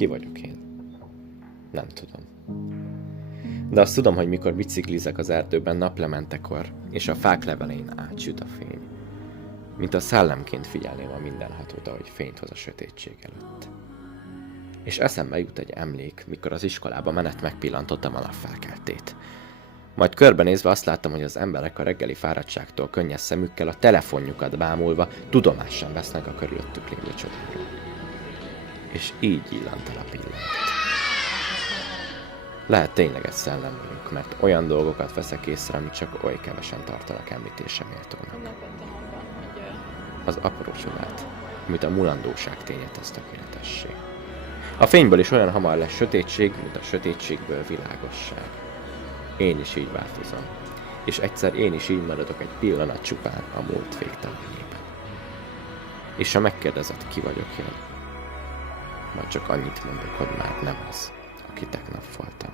Ki vagyok én? Nem tudom. De azt tudom, hogy mikor biciklizek az erdőben naplementekor, és a fák levelén átsüt a fény. Mint a szellemként figyelném a mindenhatót, ahogy fényt hoz a sötétség előtt. És eszembe jut egy emlék, mikor az iskolába menet megpillantottam a napfelkeltét. Majd körbenézve azt láttam, hogy az emberek a reggeli fáradtságtól könnyes szemükkel a telefonjukat bámulva tudomással vesznek a körülöttük lévő csodáról. És így illant el a pillanat. Lehet tényleg egy szellem vagyok, mert olyan dolgokat veszek észre, amit csak oly kevesen tartanak említése méltónak. Az apró csodát, amit a mulandóság ténye tesz tökéletessé. A fényből is olyan hamar lesz sötétség, mint a sötétségből világosság. Én is így változom, és egyszer én is így maradok egy pillanat csupán a múlt végtelenjében. És ha megkérdezed, ki vagyok én, majd csak annyit mondok, hogy már nem az, aki tegnap voltam.